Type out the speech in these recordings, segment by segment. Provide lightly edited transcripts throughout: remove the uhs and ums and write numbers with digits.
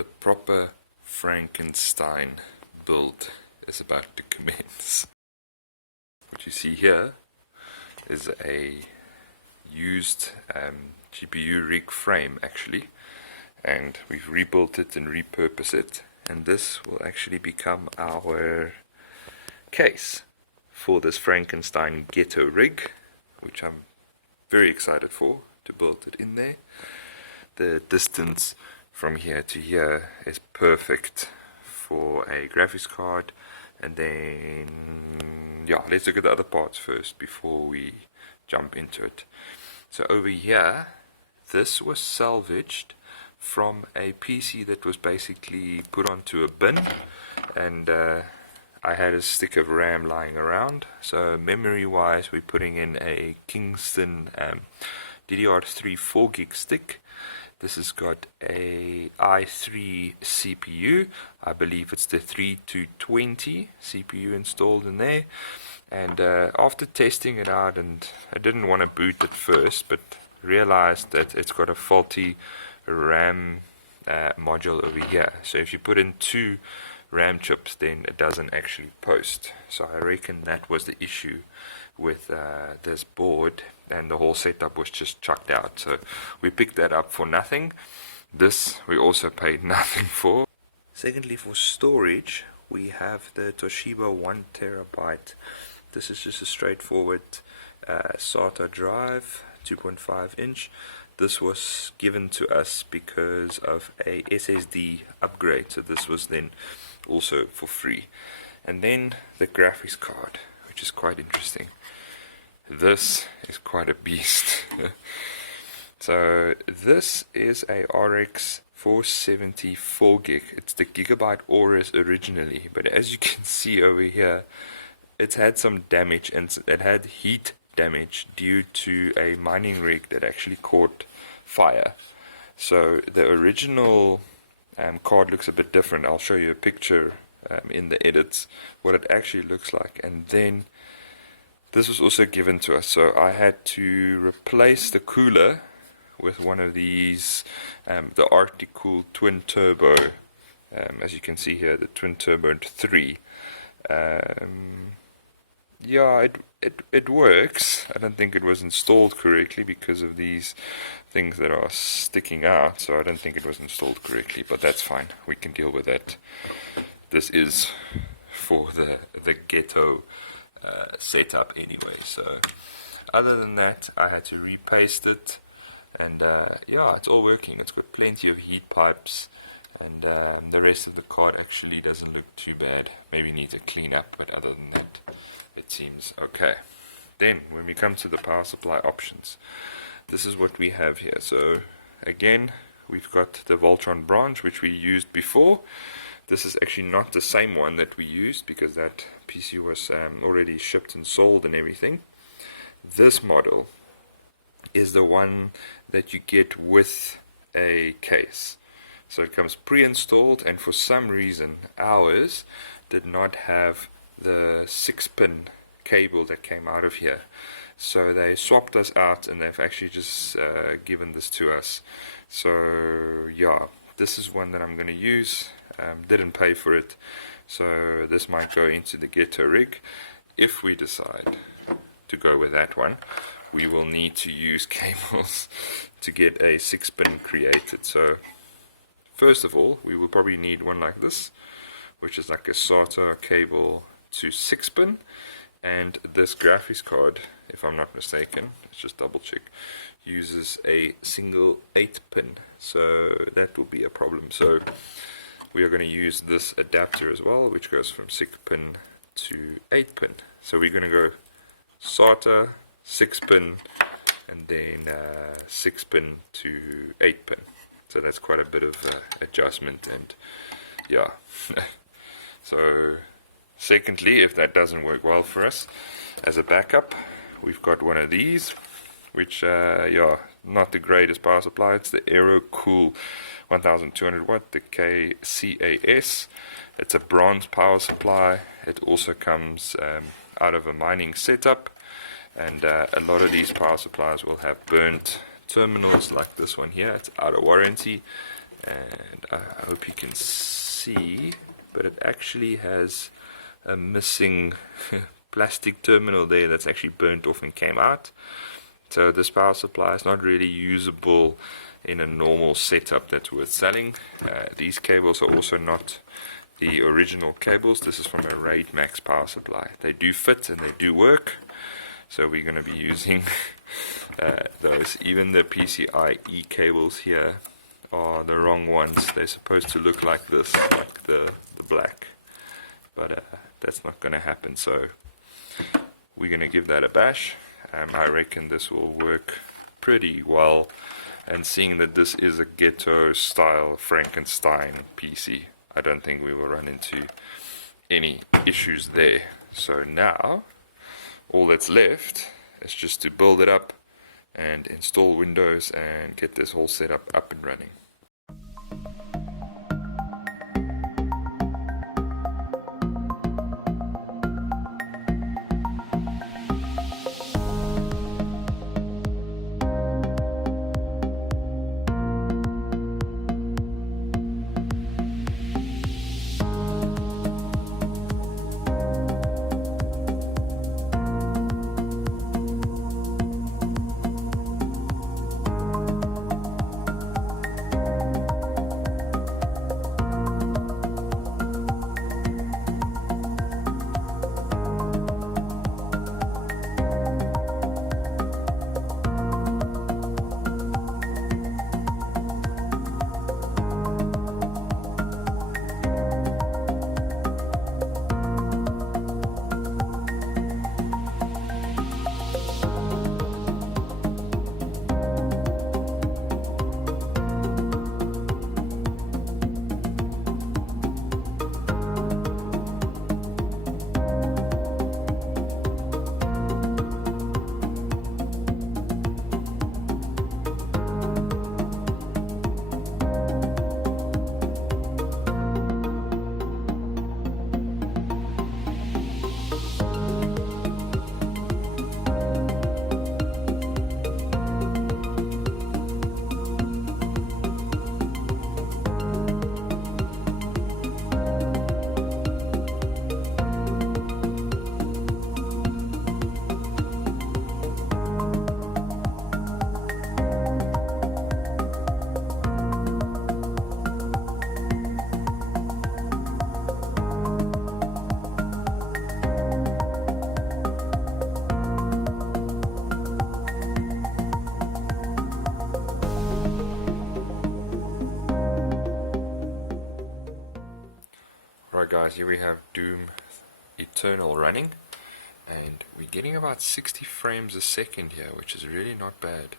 The proper Frankenstein build is about to commence. What you see here is a used GPU rig frame actually, and we've rebuilt it and repurposed it, and this will actually become our case for this Frankenstein ghetto rig, which I'm very excited for, to build it in there. The distance from here to here is perfect for a graphics card. And then, yeah, let's look at the other parts first before we jump into it. So over here, this was salvaged from a PC that was basically put onto a bin, and I had a stick of RAM lying around. So memory wise, we're putting in a Kingston DDR3 4GB stick. This has got a i3 CPU. I believe it's the 3220 CPU installed in there. And after testing it out, and I didn't want to boot at first, but realized that it's got a faulty RAM module over here. So if you put in two RAM chips, then it doesn't actually post. So I reckon that was the issue with this board, and the whole setup was just chucked out. So we picked that up for nothing. This we also paid nothing for. Secondly, for storage, we have the Toshiba 1TB. This is just a straightforward SATA drive, 2.5 inch. This was given to us because of a SSD upgrade, so this was then also for free. And then the graphics card, which is quite interesting. This is quite a beast. So this is a RX 470 4GB. It's the Gigabyte RX originally, but as you can see over here, it's had some damage, and it had heat damage due to a mining rig that actually caught fire. So the original card looks a bit different. I'll show you a picture in the edits what it actually looks like. And then this was also given to us, so I had to replace the cooler with one of these, the Arctic Cool Twin Turbo, as you can see here, the Twin Turbo 3. Yeah, it works. I don't think it was installed correctly because of these things that are sticking out, so I don't think it was installed correctly, but that's fine. We can deal with that. This is for the ghetto setup anyway. So other than that, I had to repaste it, and yeah, it's all working. It's got plenty of heat pipes, and the rest of the card actually doesn't look too bad. Maybe needs a clean up, but other than that, it seems okay. Then when we come to the power supply options, this is what we have here. So again, we've got the Voltron branch, which we used before. This is actually not the same one that we used because that PC was already shipped and sold and everything. This model is the one that you get with a case. So it comes pre-installed, and for some reason ours did not have the 6-pin cable that came out of here. So they swapped us out, and they've actually just given this to us. So yeah, this is one that I'm going to use. Didn't pay for it, so this might go into the ghetto rig. If we decide to go with that one, we will need to use cables to get a 6-pin created. So first of all, we will probably need one like this, which is like a SATA cable to 6-pin. And this graphics card, if I'm not mistaken, let's just double check, uses a single 8-pin, so that will be a problem. So we are going to use this adapter as well, which goes from 6-pin to 8-pin. So we're going to go SATA, 6-pin, and then 6-pin to 8-pin. So that's quite a bit of adjustment, and yeah. So secondly, if that doesn't work well for us, as a backup, we've got one of these, which yeah, not the greatest power supply. It's the AeroCool 1200 watt, the KCAS. It's a bronze power supply. It also comes out of a mining setup, and a lot of these power supplies will have burnt terminals like this one here. It's out of warranty, and I hope you can see, but it actually has a missing plastic terminal there that's actually burnt off and came out. So this power supply is not really usable in a normal setup that's worth selling. These cables are also not the original cables. This is from a Raid Max power supply. They do fit and they do work, so we're going to be using those. Even the PCIe cables here are the wrong ones. They're supposed to look like this, like the black, but that's not going to happen, so we're going to give that a bash. I reckon this will work pretty well, and seeing that this is a ghetto style Frankenstein PC, I don't think we will run into any issues there. So now all that's left is just to build it up and install Windows and get this whole setup up and running. Right guys, here we have Doom Eternal running, and we're getting about 60 frames a second here, which is really not bad.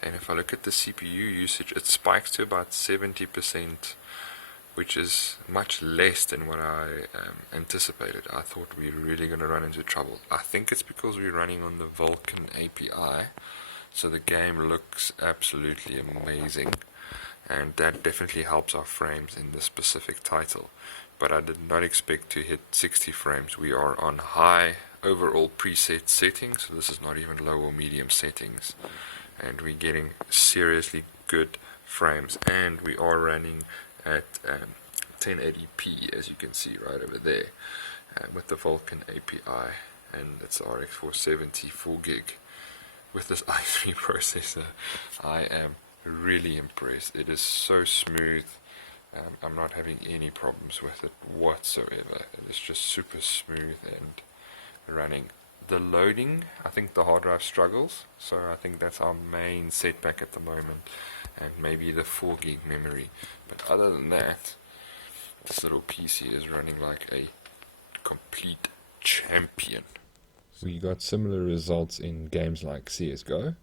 And if I look at the CPU usage, it spikes to about 70%, which is much less than what I anticipated. I thought we were really going to run into trouble. I think it's because we're running on the Vulkan API, so the game looks absolutely amazing, and that definitely helps our frames in this specific title. But I did not expect to hit 60 frames. We are on high overall preset settings, so this is not even low or medium settings, and we're getting seriously good frames, and we are running at 1080p, as you can see right over there, with the Vulkan API, and it's RX 470 4 gig with this i3 processor. I am really impressed. It is so smooth. I'm not having any problems with it whatsoever. It is just super smooth and running. The loading, I think the hard drive struggles, so I think that's our main setback at the moment, and maybe the 4 gig memory. But other than that, this little PC is running like a complete champion. So you got similar results in games like CSGO,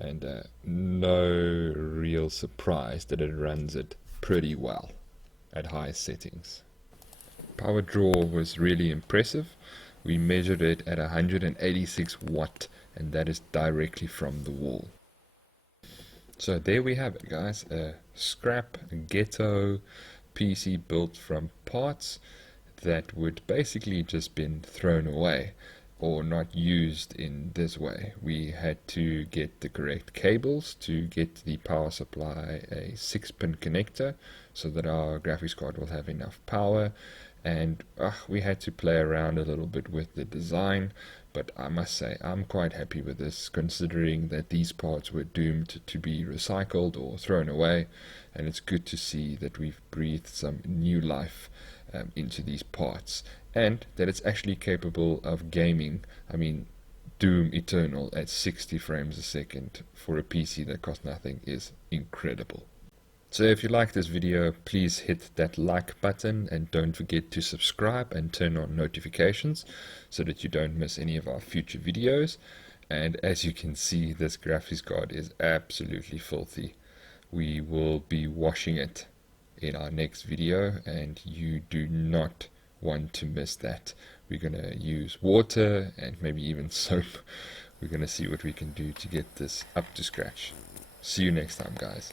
and no real surprise that it runs it pretty well at high settings. Power draw was really impressive. We measured it at 186 watt, and that is directly from the wall. So there we have it guys, a scrap ghetto PC built from parts that would basically just been thrown away. or not used in this way. We had to get the correct cables to get the power supply a 6-pin connector so that our graphics card will have enough power, and we had to play around a little bit with the design, but I must say I'm quite happy with this, considering that these parts were doomed to be recycled or thrown away, and it's good to see that we've breathed some new life into these parts, and that it's actually capable of gaming. I mean, Doom Eternal at 60 frames a second for a PC that costs nothing is incredible. So if you like this video, please hit that like button, and don't forget to subscribe and turn on notifications so that you don't miss any of our future videos. And as you can see, this graphics card is absolutely filthy. We will be washing it in our next video, and you do not want to miss that. We're going to use water and maybe even soap. We're going to see what we can do to get this up to scratch. See you next time, guys.